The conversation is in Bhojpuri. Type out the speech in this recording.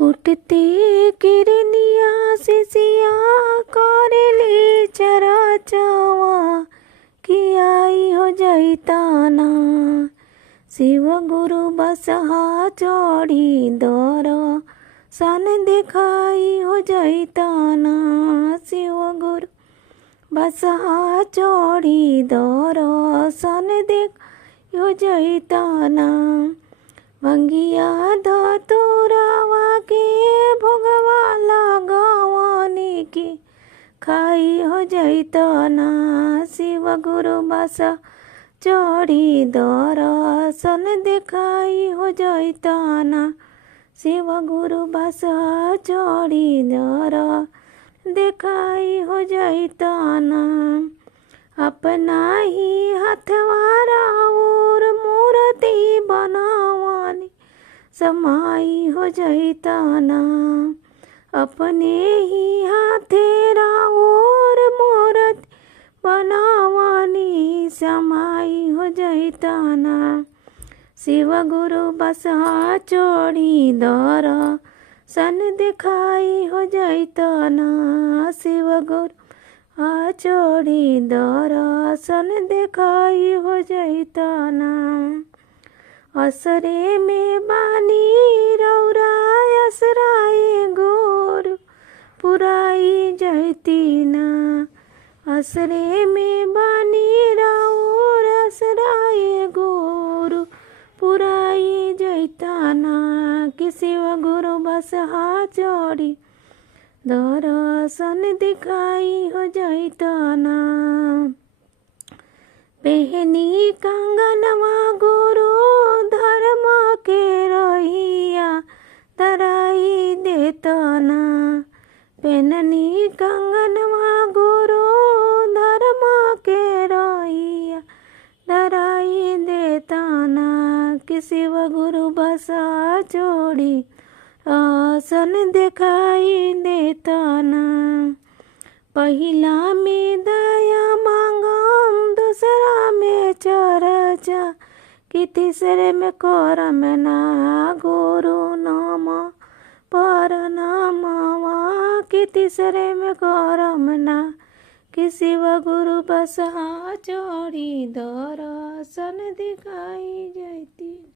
फुटते किरनिया सिसिया करेली चरचवा कि आई हो जैताना। शिव गुरु बसहा चढ़ी दर सन दिखाई हो जैताना। शिव गुरु बसहा चढ़ी दर सन देख हो जैताना। भंगिया धतुरवा के भोगवा लगवनी की खाई हो जैतना। शिव गुरु बस चढ़ी दर्शन दिखाई हो जैतना। शिव गुरु बस चढ़ी दर दिखाई हो जैतना। अपना ही हथवारा और मूर्ति बनावनी समाई हो जैताना। अपने ही हाथेरा और मूर्ति बनावनी समाई हो जैताना। शिव गुरु बसहा चढ़ी दर सन दिखाई हो जैताना। शिव गुरु चढ़ी दर सन दिखाई हो जैताना। असरे में बानी रौरा असराए गुरु पुराई जैतीना। असरे में बानी रौरा असराए गुरु पुराई जैताना। कि शिव गुरु बसहा चढ़ी दर्शन दिखाई हो जैताना। पहनी कंगनवा गुरु धर्म के रहिया तराई देतना। पहननी कंगनवा गुरु धर्म के रहिया तराई देतना। कि शिव गुरु बसा चढ़ी सन दिखाई देताना। पहिला में दया मांगम दूसरा में चर्चा कि तीसरे में करम ना गुरु नाम पर नामवा। कि तीसरे में करम ना कि शिव गुरु बसहा चढ़ी दर्शन दिखाई जैती।